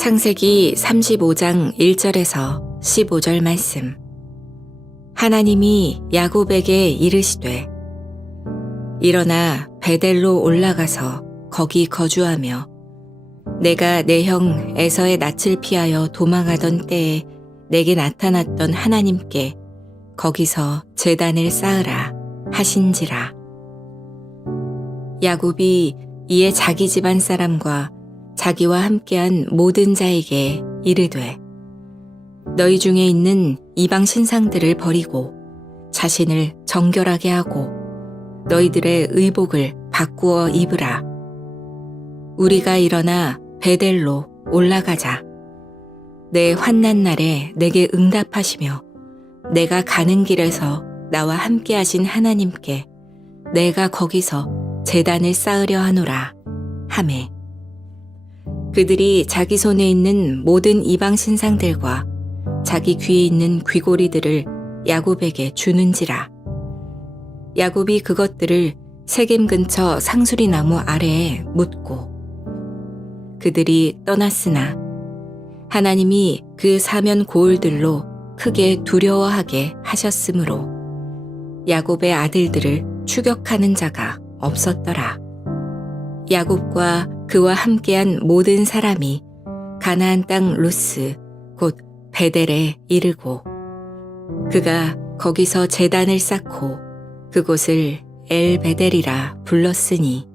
창세기 35장 1절에서 15절 말씀. 하나님이 야곱에게 이르시되 일어나 베델로 올라가서 거기 거주하며 내가 내 형 에서의 낯을 피하여 도망하던 때에 내게 나타났던 하나님께 거기서 제단을 쌓으라 하신지라. 야곱이 이에 자기 집안 사람과 자기와 함께한 모든 자에게 이르되 너희 중에 있는 이방 신상들을 버리고 자신을 정결하게 하고 너희들의 의복을 바꾸어 입으라. 우리가 일어나 베델로 올라가자. 내 환난 날에 내게 응답하시며 내가 가는 길에서 나와 함께 하신 하나님께 내가 거기서 제단을 쌓으려 하노라 하매 그들이 자기 손에 있는 모든 이방 신상들과 자기 귀에 있는 귀고리들을 야곱에게 주는지라. 야곱이 그것들을 세겜 근처 상수리 나무 아래에 묻고 그들이 떠났으나 하나님이 그 사면 고을들로 크게 두려워하게 하셨으므로 야곱의 아들들을 추격하는 자가 없었더라. 야곱과 그와 함께한 모든 사람이 가나안 땅 루스 곧 베델에 이르고 그가 거기서 제단을 쌓고 그곳을 엘 베델이라 불렀으니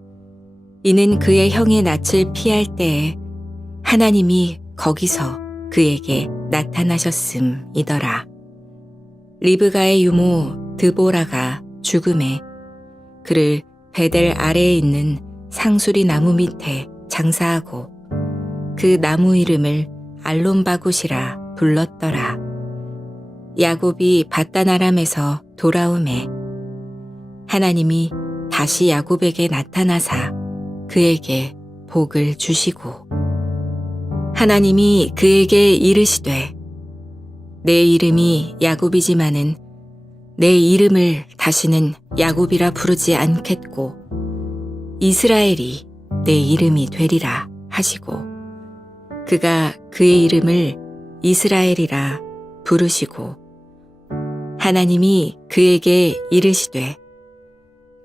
이는 그의 형의 낯을 피할 때에 하나님이 거기서 그에게 나타나셨음이더라. 리브가의 유모 드보라가 죽음에 그를 베델 아래에 있는 상수리 나무 밑에 장사하고 그 나무 이름을 알론바굿이라 불렀더라. 야곱이 밧단 아람에서 돌아오매 하나님이 다시 야곱에게 나타나사 그에게 복을 주시고 하나님이 그에게 이르시되 내 이름이 야곱이지만은 내 이름을 다시는 야곱이라 부르지 않겠고 이스라엘이 내 이름이 되리라 하시고 그가 그의 이름을 이스라엘이라 부르시고 하나님이 그에게 이르시되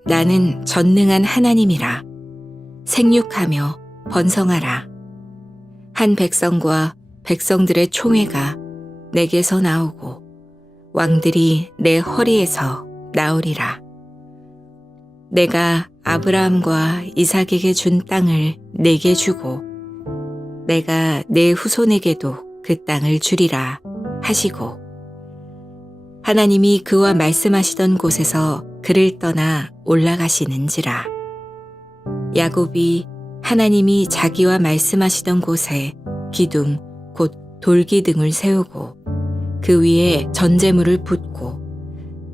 나는 전능한 하나님이라 생육하며 번성하라. 한 백성과 백성들의 총회가 내게서 나오고 왕들이 내 허리에서 나오리라. 내가 아브라함과 이삭에게 준 땅을 내게 주고 내가 내 후손에게도 그 땅을 주리라 하시고 하나님이 그와 말씀하시던 곳에서 그를 떠나 올라가시는지라. 야곱이 하나님이 자기와 말씀하시던 곳에 기둥 곧 돌기둥을 세우고 그 위에 전제물을 붓고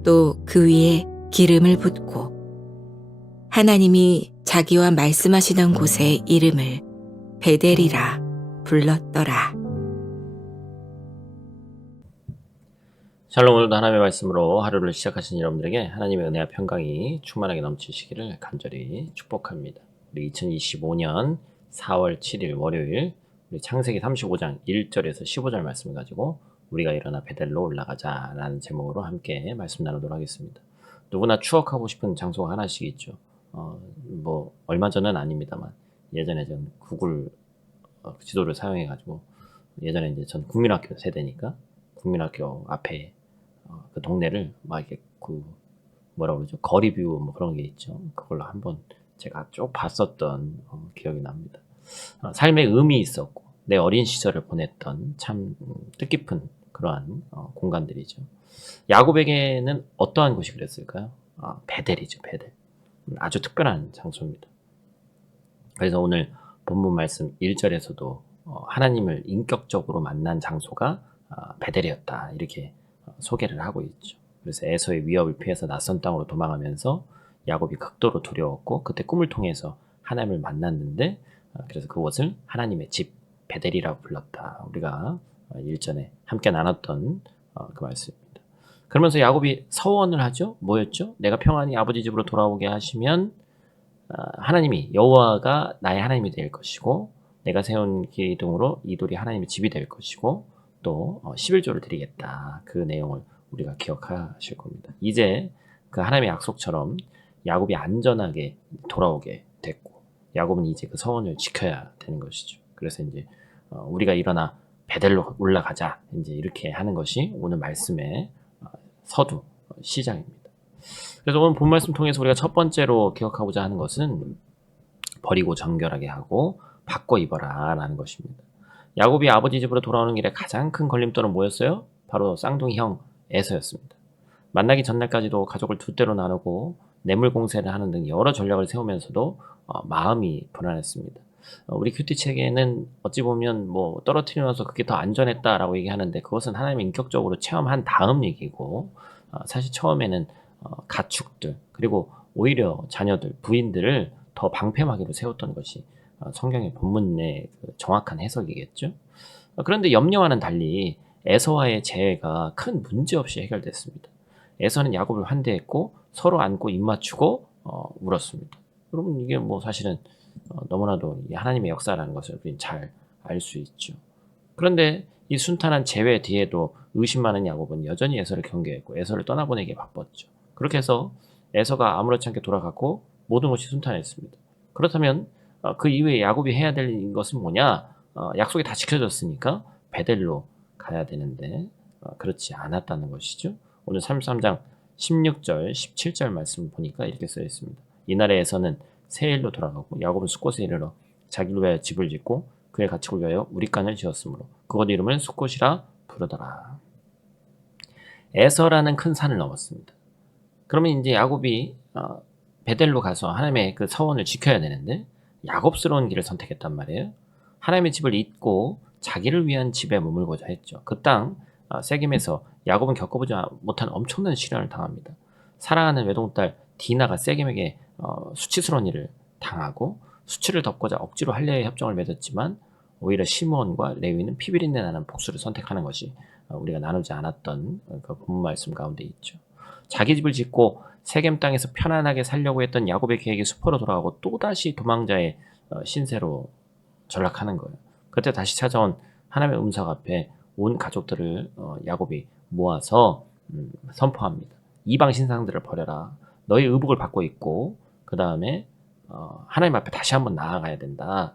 또 그 위에 기름을 붓고 하나님이 자기와 말씀하시던 곳의 이름을 베델이라 불렀더라. 샬롬. 오늘도 하나님의 말씀으로 하루를 시작하신 여러분들에게 하나님의 은혜와 평강이 충만하게 넘치시기를 간절히 축복합니다. 우리 2025년 4월 7일 월요일 우리 창세기 35장 1절에서 15절 말씀을 가지고 우리가 일어나 베델로 올라가자 라는 제목으로 함께 말씀 나누도록 하겠습니다. 누구나 추억하고 싶은 장소가 하나씩 있죠. 얼마 전은 아닙니다만 예전에 전 구글 지도를 사용해 가지고 예전에 이제 전 국민학교 세대니까 국민학교 앞에 그 동네를 막 이렇게 뭐라고 그러죠? 거리뷰 뭐 그런 게 있죠. 그걸로 한번 제가 쭉 봤었던 기억이 납니다. 삶의 의미 있었고 내 어린 시절을 보냈던 참 뜻깊은 그러한 공간들이죠. 야곱에게는 어떠한 곳이 그랬을까요? 베델이죠. 베델. 아주 특별한 장소입니다. 그래서 오늘 본문 말씀 1절에서도 하나님을 인격적으로 만난 장소가 베델이었다 이렇게 소개를 하고 있죠. 그래서 에서의 위협을 피해서 낯선 땅으로 도망하면서 야곱이 극도로 두려웠고 그때 꿈을 통해서 하나님을 만났는데 그래서 그곳을 하나님의 집 베델이라고 불렀다. 우리가 일전에 함께 나눴던 그 말씀입니다. 그러면서 야곱이 서원을 하죠. 뭐였죠? 내가 평안히 아버지 집으로 돌아오게 하시면 하나님이 여호와가 나의 하나님이 될 것이고 내가 세운 기둥으로 이 돌이 하나님의 집이 될 것이고 또 11조를 드리겠다. 그 내용을 우리가 기억하실 겁니다. 이제 그 하나님의 약속처럼 야곱이 안전하게 돌아오게 됐고 야곱은 이제 그 서원을 지켜야 되는 것이죠. 그래서 이제 우리가 일어나 베델로 올라가자 이제 이렇게 하는 것이 오늘 말씀의 서두 시작입니다. 그래서 오늘 본 말씀 통해서 우리가 첫 번째로 기억하고자 하는 것은 버리고 정결하게 하고 바꿔 입어라 라는 것입니다. 야곱이 아버지 집으로 돌아오는 길에 가장 큰 걸림돌은 뭐였어요? 바로 쌍둥이 형 에서였습니다. 만나기 전날까지도 가족을 두 대로 나누고 뇌물 공세를 하는 등 여러 전략을 세우면서도 마음이 불안했습니다. 우리 큐티 책에는 어찌 보면 뭐 떨어뜨리면서 그게 더 안전했다라고 얘기하는데 그것은 하나님이 인격적으로 체험한 다음 얘기고 사실 처음에는 가축들 그리고 오히려 자녀들, 부인들을 더 방패막이로 세웠던 것이 성경의 본문의 그 정확한 해석이겠죠. 그런데 염려와는 달리 에서와의 재회가 큰 문제 없이 해결됐습니다. 에서는 야곱을 환대했고 서로 안고 입 맞추고 울었습니다. 여러분 이게 뭐 사실은 너무나도 하나님의 역사라는 것을 우리는 잘 알 수 있죠. 그런데 이 순탄한 재회 뒤에도 의심 많은 야곱은 여전히 에서를 경계했고 에서를 떠나보내기에 바빴죠. 그렇게 해서 에서가 아무렇지 않게 돌아갔고 모든 것이 순탄했습니다. 그렇다면 그 이후에 야곱이 해야 될 것은 뭐냐? 약속이 다 지켜졌으니까 베델로 가야 되는데 그렇지 않았다는 것이죠. 오늘 33장 16절, 17절 말씀을 보니까 이렇게 써 있습니다. 이날에 에서는 세일로 돌아가고 야곱은 숫곳에 이르러 자기를 위하여 집을 짓고 그의 가축을 위하여 우릿간을 지었으므로 그곳 이름을 숫곳이라 부르더라. 에서라는 큰 산을 넘었습니다. 그러면 이제 야곱이 베델로 가서 하나님의 그 서원을 지켜야 되는데 야곱스러운 길을 선택했단 말이에요. 하나님의 집을 잊고 자기를 위한 집에 머물고자 했죠. 그 땅 세겜에서 야곱은 겪어보지 못한 엄청난 시련을 당합니다. 사랑하는 외동딸 디나가 세겜에게 수치스러운 일을 당하고 수치를 덮고자 억지로 할례의 협정을 맺었지만 오히려 시므온과 레위는 피비린내 나는 복수를 선택하는 것이 우리가 나누지 않았던 그 본문 말씀 가운데 있죠. 자기 집을 짓고 세겜 땅에서 편안하게 살려고 했던 야곱의 계획이 수포로 돌아가고 또다시 도망자의 신세로 전락하는 거예요. 그때 다시 찾아온 하나님의 음성 앞에 온 가족들을 야곱이 모아서 선포합니다. 이방 신상들을 버려라. 너희 의복을 받고 있고 그 다음에 하나님 앞에 다시 한번 나아가야 된다.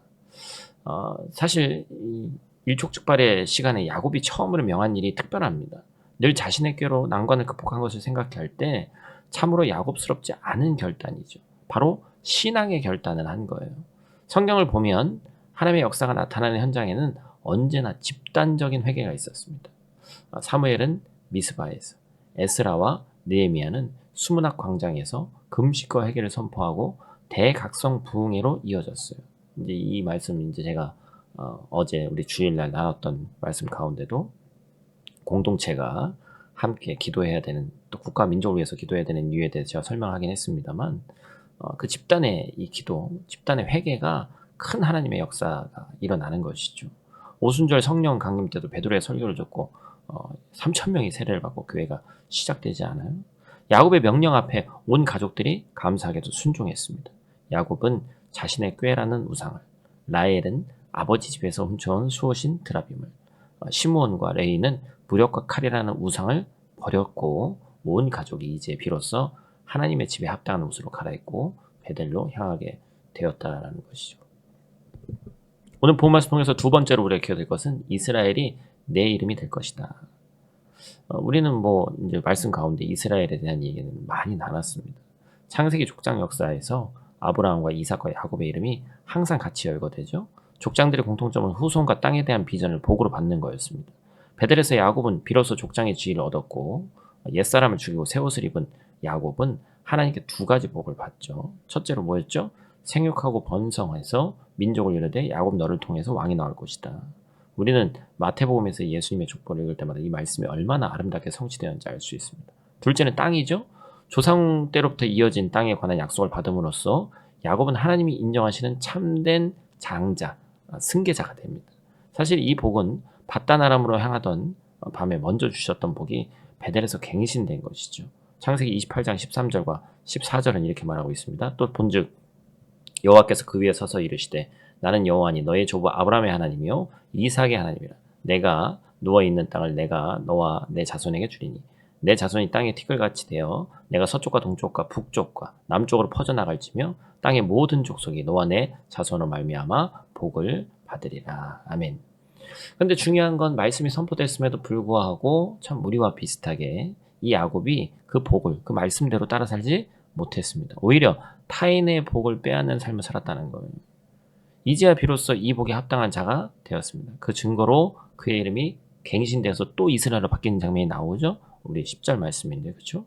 사실 이 일촉즉발의 시간에 야곱이 처음으로 명한 일이 특별합니다. 늘 자신의 꾀로 난관을 극복한 것을 생각할 때 참으로 야곱스럽지 않은 결단이죠. 바로 신앙의 결단을 한 거예요. 성경을 보면 하나님의 역사가 나타나는 현장에는 언제나 집단적인 회개가 있었습니다. 사무엘은 미스바에서, 에스라와 느헤미야는 수문학 광장에서 금식과 회개를 선포하고 대각성 부흥회로 이어졌어요. 이제 이 말씀 이제 제가 어제 우리 주일날 나눴던 말씀 가운데도 공동체가 함께 기도해야 되는 또 국가 민족을 위해서 기도해야 되는 이유에 대해서 제가 설명하긴 했습니다만 그 집단의 이 기도, 집단의 회개가 큰 하나님의 역사가 일어나는 것이죠. 오순절 성령 강림 때도 베드로의 설교를 듣고 3,000명이 세례를 받고 교회가 시작되지 않아요? 야곱의 명령 앞에 온 가족들이 감사하게도 순종했습니다. 야곱은 자신의 꾀라는 우상을, 라헬은 아버지 집에서 훔쳐온 수호신 드라빔을, 시므온과 레위는 무력과 칼이라는 우상을 버렸고 온 가족이 이제 비로소 하나님의 집에 합당한 옷으로 갈아입고 베델로 향하게 되었다라는 것이죠. 오늘 본 말씀 통해서 두 번째로 우리가 기억할 것은 이스라엘이 내 이름이 될 것이다. 우리는 뭐 이제 말씀 가운데 이스라엘에 대한 얘기는 많이 나눴습니다. 창세기 족장 역사에서 아브라함과 이삭과 야곱의 이름이 항상 같이 열거되죠. 족장들의 공통점은 후손과 땅에 대한 비전을 복으로 받는 거였습니다. 베델에서 야곱은 비로소 족장의 지위를 얻었고 옛사람을 죽이고 새 옷을 입은 야곱은 하나님께 두 가지 복을 받죠. 첫째로 뭐였죠? 생육하고 번성해서 민족을 이루되 야곱 너를 통해서 왕이 나올 것이다. 우리는 마태복음에서 예수님의 족보를 읽을 때마다 이 말씀이 얼마나 아름답게 성취되었는지 알 수 있습니다. 둘째는 땅이죠. 조상 때로부터 이어진 땅에 관한 약속을 받음으로써 야곱은 하나님이 인정하시는 참된 장자, 승계자가 됩니다. 사실 이 복은 바단 아람으로 향하던 밤에 먼저 주셨던 복이 베델에서 갱신된 것이죠. 창세기 28장 13절과 14절은 이렇게 말하고 있습니다. 또 본즉 여호와께서 그 위에 서서 이르시되 나는 여호와니 너의 조부 아브라함의 하나님이요 이삭의 하나님이라. 내가 누워있는 땅을 내가 너와 내 자손에게 주리니 내 자손이 땅의 티끌같이 되어 내가 서쪽과 동쪽과 북쪽과 남쪽으로 퍼져나갈지며 땅의 모든 족속이 너와 내 자손으로 말미암아 복을 받으리라. 아멘. 근데 중요한 건 말씀이 선포됐음에도 불구하고 참 우리와 비슷하게 이 야곱이 그 복을 그 말씀대로 따라 살지 못했습니다. 오히려 타인의 복을 빼앗는 삶을 살았다는 거예요. 이제야 비로소 이 복에 합당한 자가 되었습니다. 그 증거로 그의 이름이 갱신돼서 또 이스라엘로 바뀌는 장면이 나오죠. 우리 10절 말씀인데, 그렇죠?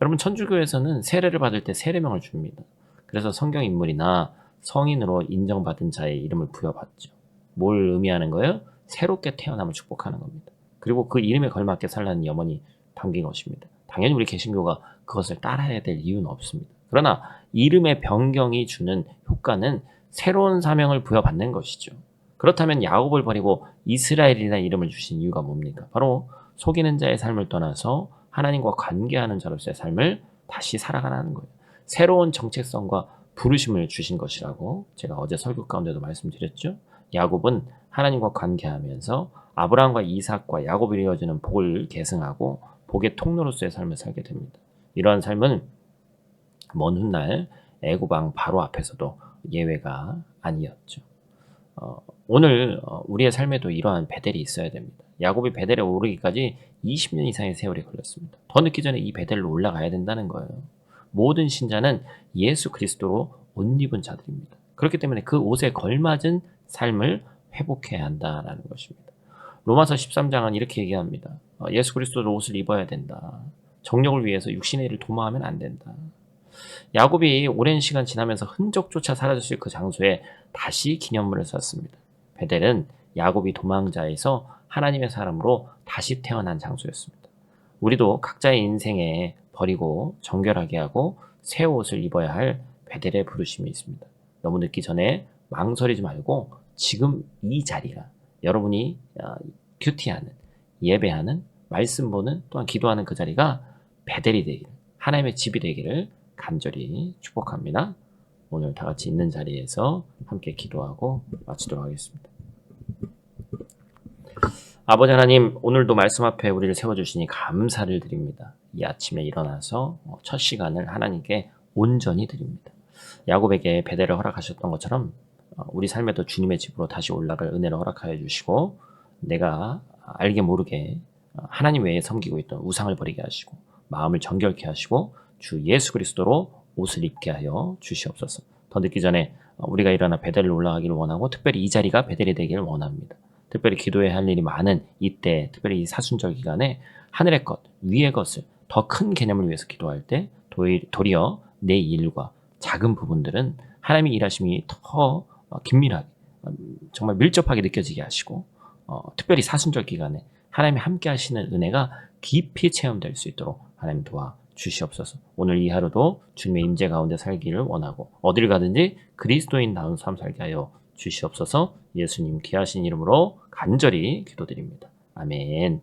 여러분, 천주교에서는 세례를 받을 때 세례명을 줍니다. 그래서 성경 인물이나 성인으로 인정받은 자의 이름을 부여받죠. 뭘 의미하는 거예요? 새롭게 태어남을 축복하는 겁니다. 그리고 그 이름에 걸맞게 살라는 염원이 담긴 것입니다. 당연히 우리 개신교가 그것을 따라야 될 이유는 없습니다. 그러나 이름의 변경이 주는 효과는 새로운 사명을 부여받는 것이죠. 그렇다면 야곱을 버리고 이스라엘이라는 이름을 주신 이유가 뭡니까? 바로 속이는 자의 삶을 떠나서 하나님과 관계하는 자로서의 삶을 다시 살아가는 거예요. 새로운 정체성과 부르심을 주신 것이라고 제가 어제 설교 가운데도 말씀드렸죠. 야곱은 하나님과 관계하면서 아브라함과 이삭과 야곱이 이어지는 복을 계승하고 복의 통로로서의 삶을 살게 됩니다. 이러한 삶은 먼 훗날 애굽 왕 바로 앞에서도 예외가 아니었죠. 오늘 우리의 삶에도 이러한 베델이 있어야 됩니다. 야곱이 베델에 오르기까지 20년 이상의 세월이 걸렸습니다. 더 늦기 전에 이 베델로 올라가야 된다는 거예요. 모든 신자는 예수 그리스도로 옷 입은 자들입니다. 그렇기 때문에 그 옷에 걸맞은 삶을 회복해야 한다는 것입니다. 로마서 13장은 이렇게 얘기합니다. 예수 그리스도로 옷을 입어야 된다. 정력을 위해서 육신의 일을 도모하면 안 된다. 야곱이 오랜 시간 지나면서 흔적조차 사라졌을 그 장소에 다시 기념물을 쌓습니다. 베델은 야곱이 도망자에서 하나님의 사람으로 다시 태어난 장소였습니다. 우리도 각자의 인생에 버리고 정결하게 하고 새 옷을 입어야 할 베델의 부르심이 있습니다. 너무 늦기 전에 망설이지 말고 지금 이 자리가 여러분이 큐티하는, 예배하는, 말씀 보는, 또한 기도하는 그 자리가 베델이 되기를, 하나님의 집이 되기를 간절히 축복합니다. 오늘 다 같이 있는 자리에서 함께 기도하고 마치도록 하겠습니다. 아버지 하나님, 오늘도 말씀 앞에 우리를 세워주시니 감사를 드립니다. 이 아침에 일어나서 첫 시간을 하나님께 온전히 드립니다. 야곱에게 베델을 허락하셨던 것처럼 우리 삶에도 주님의 집으로 다시 올라갈 은혜를 허락하여 주시고, 내가 알게 모르게 하나님 외에 섬기고 있던 우상을 버리게 하시고 마음을 정결케 하시고 주 예수 그리스도로 옷을 입게 하여 주시옵소서. 더 늦기 전에 우리가 일어나 베델을 올라가기를 원하고, 특별히 이 자리가 베델이 되기를 원합니다. 특별히 기도해야 할 일이 많은 이때, 특별히 이 사순절 기간에 하늘의 것, 위의 것을 더 큰 개념을 위해서 기도할 때 도리어 내 일과 작은 부분들은 하나님의 일하심이 더 긴밀하게, 정말 밀접하게 느껴지게 하시고, 특별히 사순절 기간에 하나님이 함께 하시는 은혜가 깊이 체험될 수 있도록 하나님 도와 주시옵소서. 오늘 이 하루도 주님의 임재 가운데 살기를 원하고, 어딜 가든지 그리스도인다운 삶 살게 하여 주시옵소서. 예수님 귀하신 이름으로 간절히 기도드립니다. 아멘.